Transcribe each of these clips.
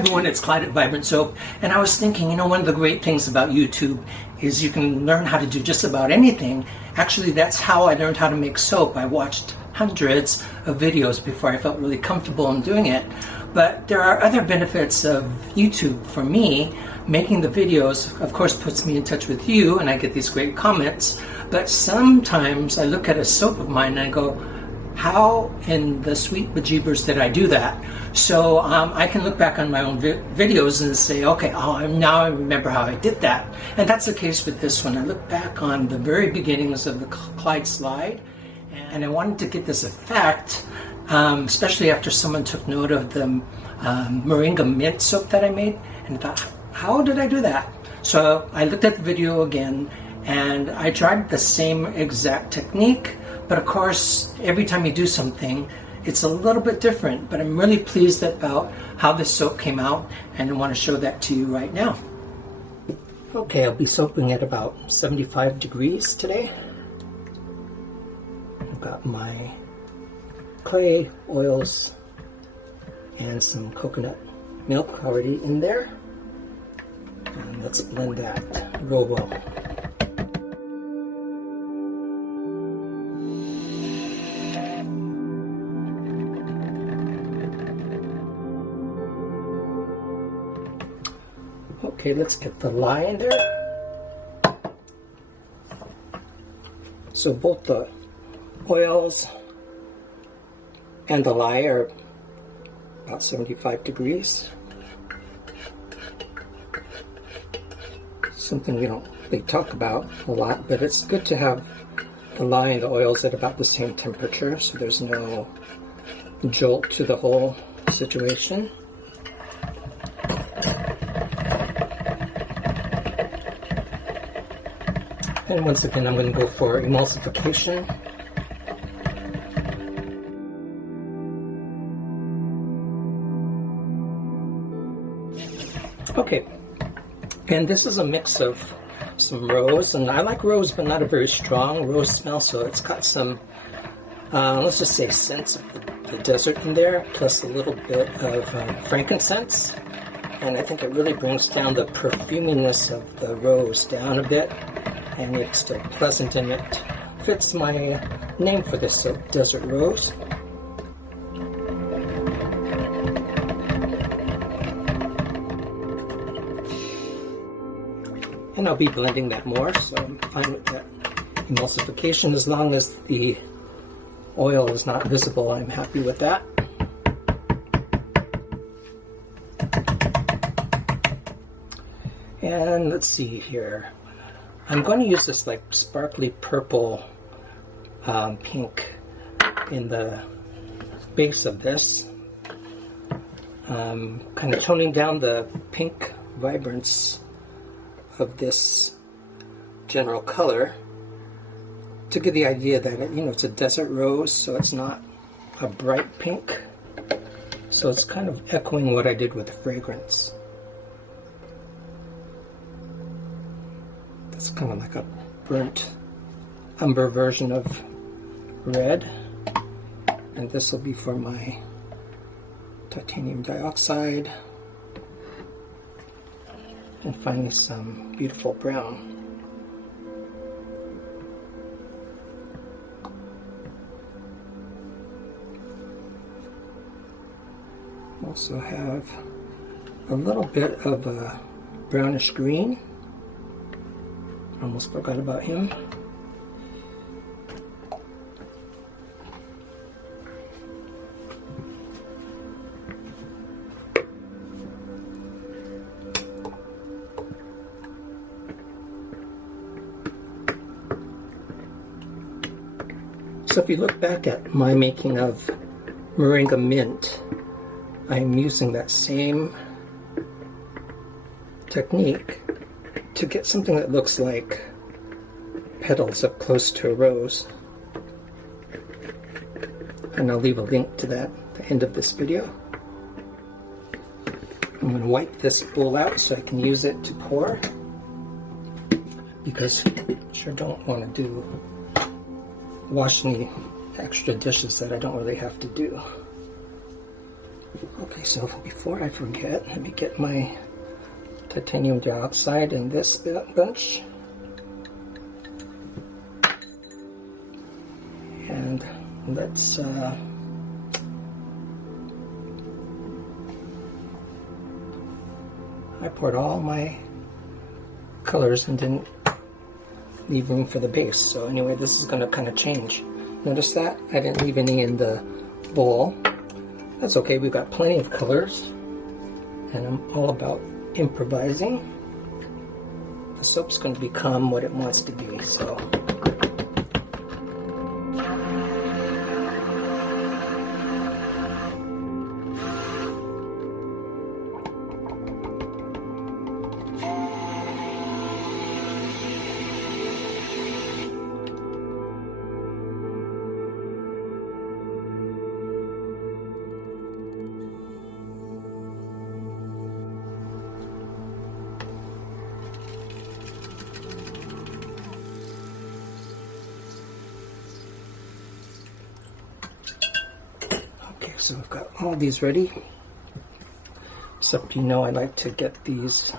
everyone, it's Clyde at Vibrant Soap, and I was thinking, one of the great things about YouTube is you can learn how to do just about anything. Actually, that's how I learned how to make soap. I watched hundreds of videos before I felt really comfortable in doing it. But there are other benefits of YouTube for me. Making the videos, of course, puts me in touch with you, and I get these great comments. But sometimes I look at a soap of mine and I go, how in the sweet bejeebers did I do that? So I can look back on my own videos and say, okay, now I remember how I did that. And that's the case with this one. I look back on the very beginnings of the Clyde Slide, and I wanted to get this effect, especially after someone took note of the Moringa Mint soap that I made, and I thought, how did I do that? So I looked at the video again, and I tried the same exact technique, but of course, every time you do something, it's a little bit different, but I'm really pleased about how this soap came out, and I want to show that to you right now. Okay, I'll be soaping at about 75 degrees today. I've got my clay, oils, and some coconut milk already in there. And let's blend that real well. Okay, let's get the lye in there. So both the oils and the lye are about 75 degrees. Something we don't really talk about a lot, but it's good to have the lye and the oils at about the same temperature so there's no jolt to the whole situation. And once again, I'm going to go for emulsification. Okay, and this is a mix of some rose, and I like rose, but not a very strong rose smell, so it's got some, let's just say, scents of the desert in there, plus a little bit of frankincense, and I think it really brings down the perfuminess of the rose down a bit. And it's still pleasant, and it fits my name for this soap, Desert Rose. And I'll be blending that more, so I'm fine with that emulsification. As long as the oil is not visible, I'm happy with that. And let's see here. I'm going to use this like sparkly purple pink in the base of this, kind of toning down the pink vibrance of this general color to give the idea that it's a desert rose, so it's not a bright pink, so it's kind of echoing what I did with the fragrance. It's kind of like a burnt umber version of red, and this will be for my titanium dioxide, and finally some beautiful brown. Also have a little bit of a brownish green. Almost forgot about him. So if you look back at my making of Moringa Mint, I'm using that same technique to get something that looks like petals up close to a rose. And I'll leave a link to that at the end of this video. I'm going to wipe this bowl out so I can use it to pour, because I sure don't want to wash any extra dishes that I don't really have to do. Okay, so before I forget, let me get my titanium dioxide in this bunch. And let's I poured all my colors and didn't leave room for the base. So anyway, this is going to kind of change. Notice that? I didn't leave any in the bowl. That's okay, we've got plenty of colors. And I'm all about improvising. The soap's going to become what it wants to be, so. So we've got all these ready, except you know I like to get these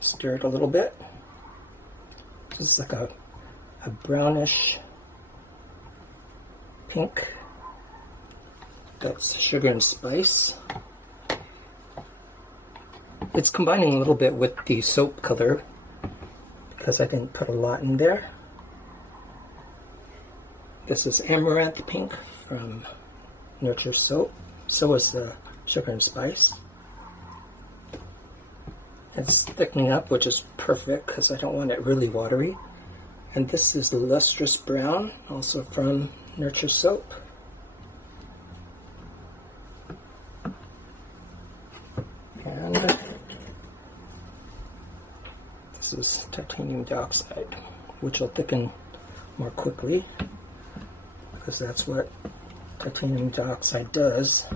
stirred a little bit. This is like a brownish pink. That's sugar and spice. It's combining a little bit with the soap color because I didn't put a lot in there. This is amaranth pink from Nurture Soap. So is the sugar and spice. It's thickening up, which is perfect because I don't want it really watery. And this is the lustrous brown, also from Nurture Soap. And this is titanium dioxide, which will thicken more quickly because that's what titanium dioxide does.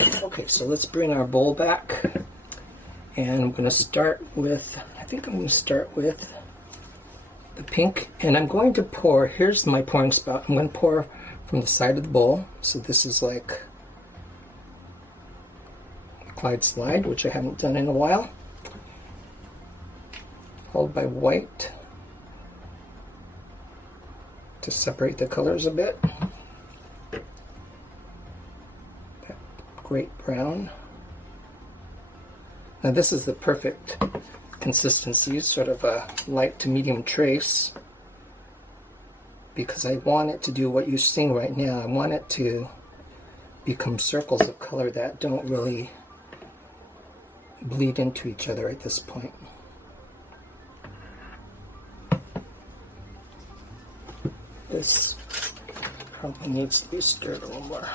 Okay, so let's bring our bowl back, and I'm going to start with, I think I'm going to start with the pink, and I'm going to pour, here's my pouring spout, I'm going to pour from the side of the bowl, so this is like Clyde Slide, which I haven't done in a while, followed by white to separate the colors a bit. Great brown. Now this is the perfect consistency, sort of a light to medium trace, because I want it to do what you're seeing right now. I want it to become circles of color that don't really bleed into each other at this point. This probably needs to be stirred a little more.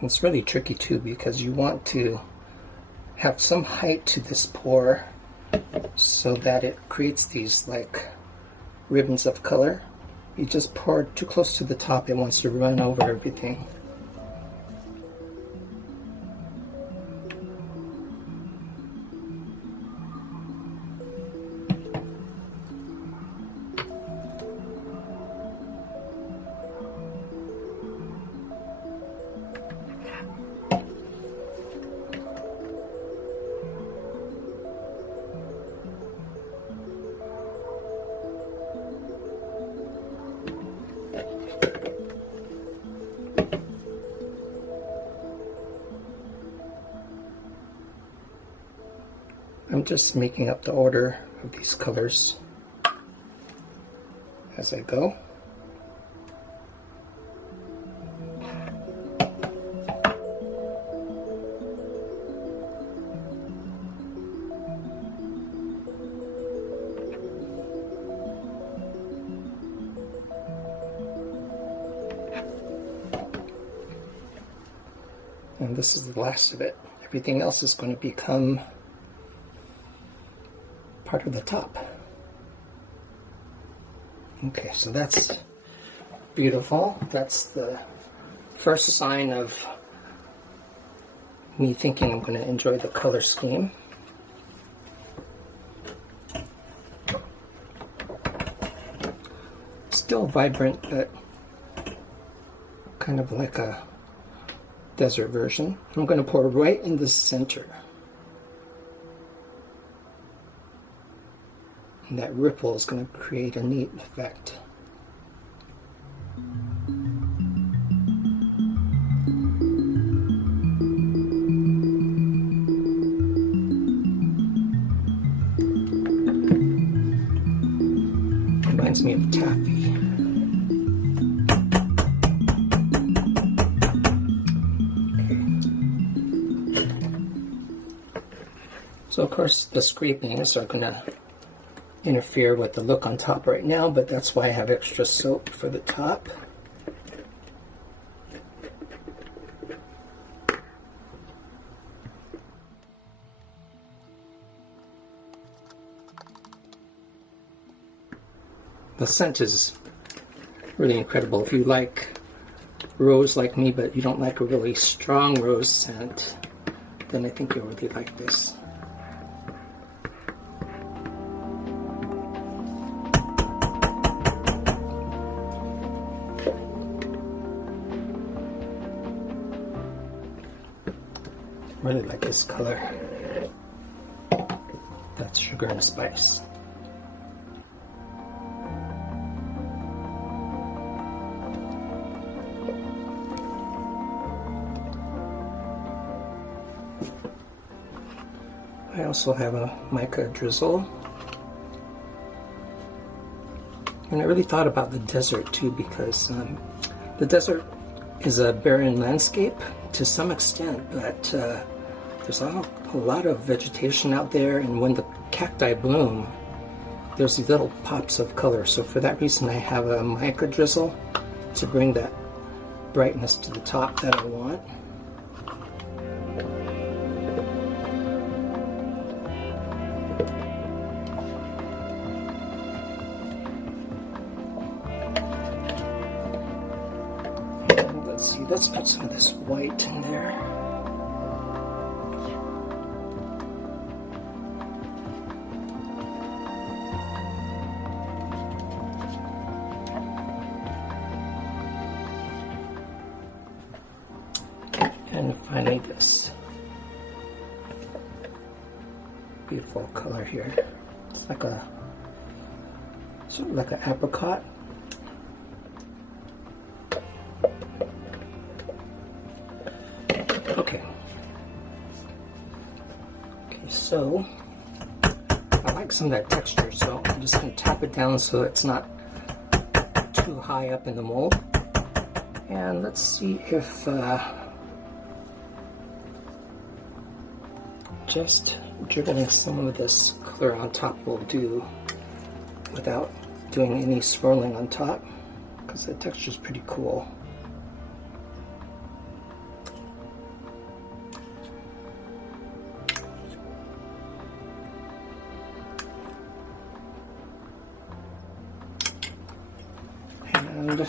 It's really tricky too because you want to have some height to this pour so that it creates these like ribbons of color. You just pour too close to the top, it wants to run over everything. I'm just making up the order of these colors as I go. And this is the last of it. Everything else is going to become part of the top. Okay, so that's beautiful. That's the first sign of me thinking I'm going to enjoy the color scheme. Still vibrant, but kind of like a desert version. I'm going to pour right in the center. And that ripple is going to create a neat effect. Reminds me of taffy. So of course the scrapings are going to interfere with the look on top right now, but that's why I have extra soap for the top. The scent is really incredible. If you like rose like me, but you don't like a really strong rose scent, then I think you'll really like this. Really like this color. That's sugar and spice. I also have a Mica Drizzle. And I really thought about the desert too, because the desert is a barren landscape to some extent, but there's a lot of vegetation out there, and when the cacti bloom, there's these little pops of color. So for that reason I have a Mica Drizzle to bring that brightness to the top that I want. And let's see, let's put some of this white in there. And finally this beautiful color here. It's like a sort of like an apricot. Okay. Okay, so I like some of that texture, so I'm just going to tap it down so it's not too high up in the mold. And let's see if just dribbling some of this color on top will do without doing any swirling on top, because the texture is pretty cool. And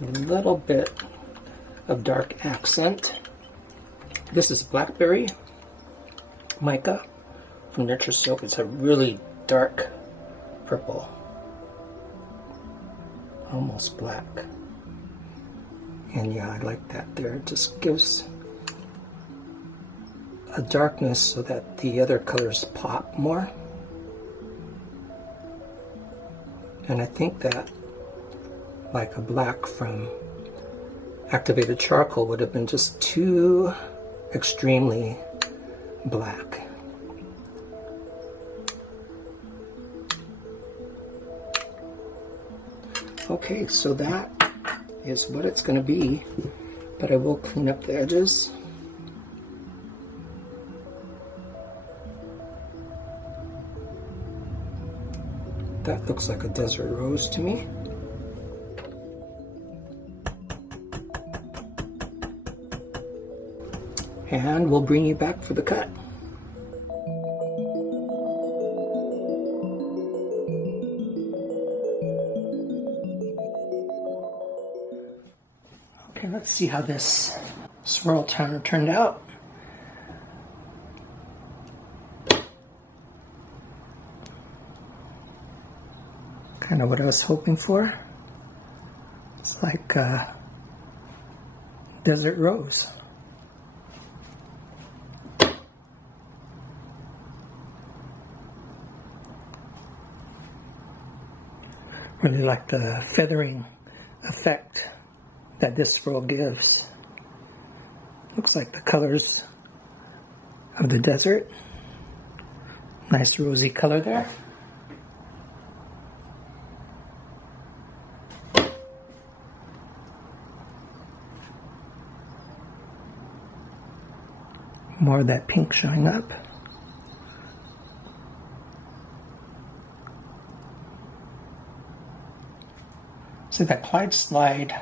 a little bit of dark accent. This is Blackberry Micah from Nurture Soap. It's a really dark purple, almost black. And yeah, I like that there. It just gives a darkness so that the other colors pop more. And I think that like a black from activated charcoal would have been just too extremely black. Okay, so that is what it's going to be, but I will clean up the edges. That looks like a desert rose to me. And we'll bring you back for the cut. Let's see how this swirl timer turned out. Kind of what I was hoping for. It's like desert rose. Really like the feathering effect that this swirl gives. Looks like the colors of the desert. Nice rosy color there. More of that pink showing up. So that Clyde Slide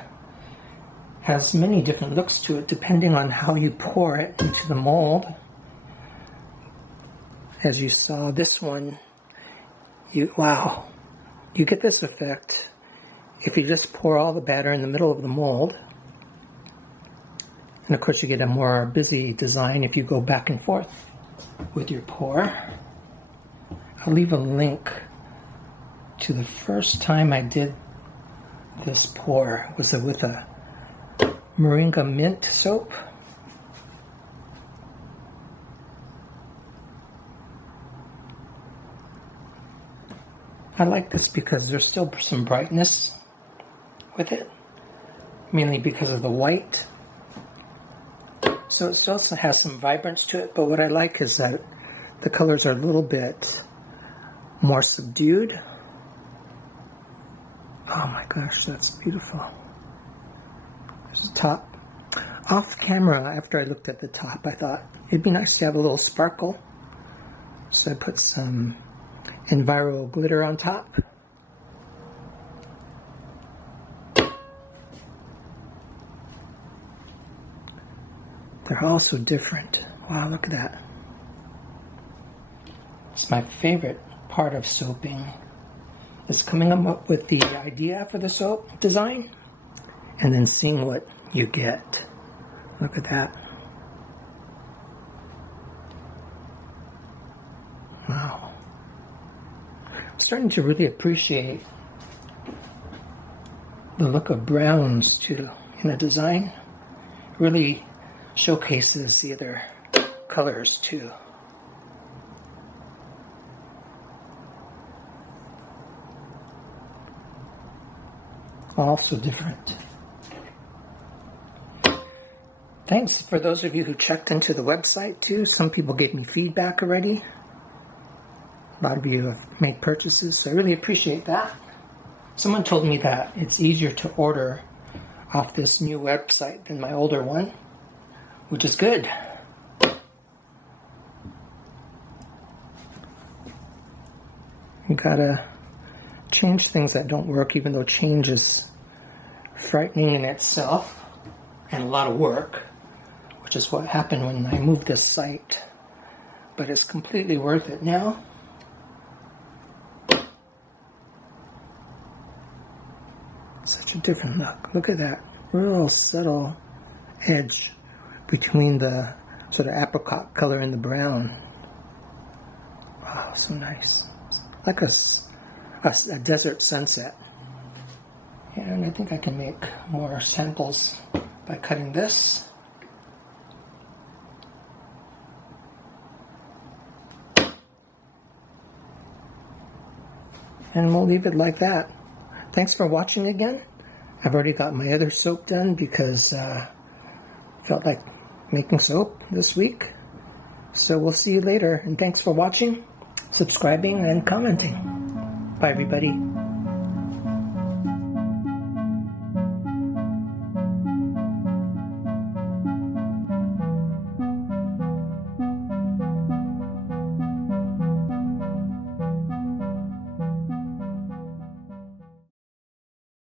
has many different looks to it depending on how you pour it into the mold. As you saw this one, you get this effect if you just pour all the batter in the middle of the mold. And of course you get a more busy design if you go back and forth with your pour. I'll leave a link to the first time I did this pour. Was it with a Moringa Mint soap? I like this because there's still some brightness with it, mainly because of the white. So it also has some vibrance to it, but what I like is that the colors are a little bit more subdued. Oh my gosh, that's beautiful. There's the top. Off camera, after I looked at the top, I thought it'd be nice to have a little sparkle. So I put some Enviro glitter on top. They're all so different. Wow, look at that. It's my favorite part of soaping. Is coming up with the idea for the soap design and then seeing what you get. Look at that. Wow. I'm starting to really appreciate the look of browns too in a design. Really showcases the other colors too. Also different. Thanks for those of you who checked into the website too. Some people gave me feedback already. A lot of you have made purchases, so I really appreciate that. Someone told me that it's easier to order off this new website than my older one, which is good. You gotta change things that don't work, even though change is frightening in itself and a lot of work, which is what happened when I moved this site. But it's completely worth it now. Such a different look. Look at that real subtle edge between the sort of apricot color and the brown. Wow, so nice. Like a desert sunset. And I think I can make more samples by cutting this. And we'll leave it like that. Thanks for watching again. I've already got my other soap done because felt like making soap this week. So we'll see you later. And thanks for watching, subscribing, and commenting. Bye, everybody.